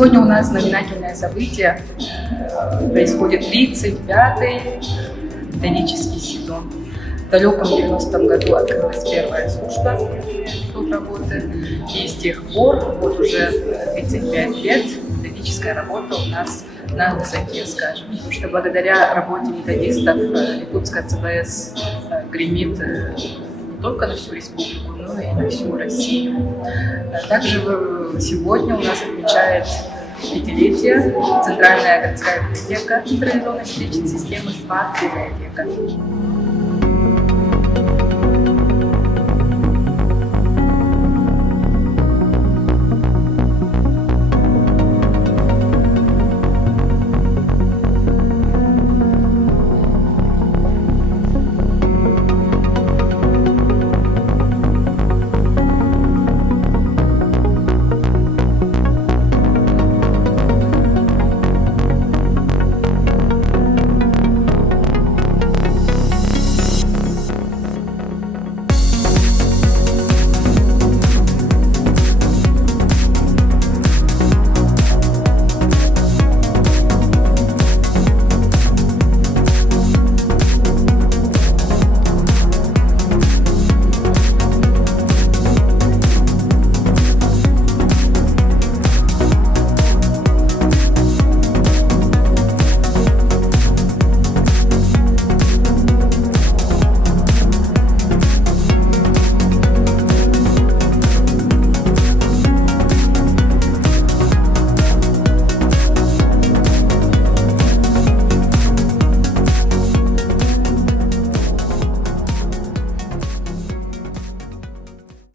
Сегодня у нас знаменательное событие. Происходит 35-й методический сезон. В далеком 90-м году открылась первая служба работы. И с тех пор, вот уже 35 лет, методическая работа у нас на высоте, скажем. Потому что благодаря работе методистов Якутская ЦБС гремит не только на всю республику, но и на всю Россию. Также сегодня у нас отмечает пятилетие Центральная городская библиотека централизованной сердечной системы СПАД-библиотека.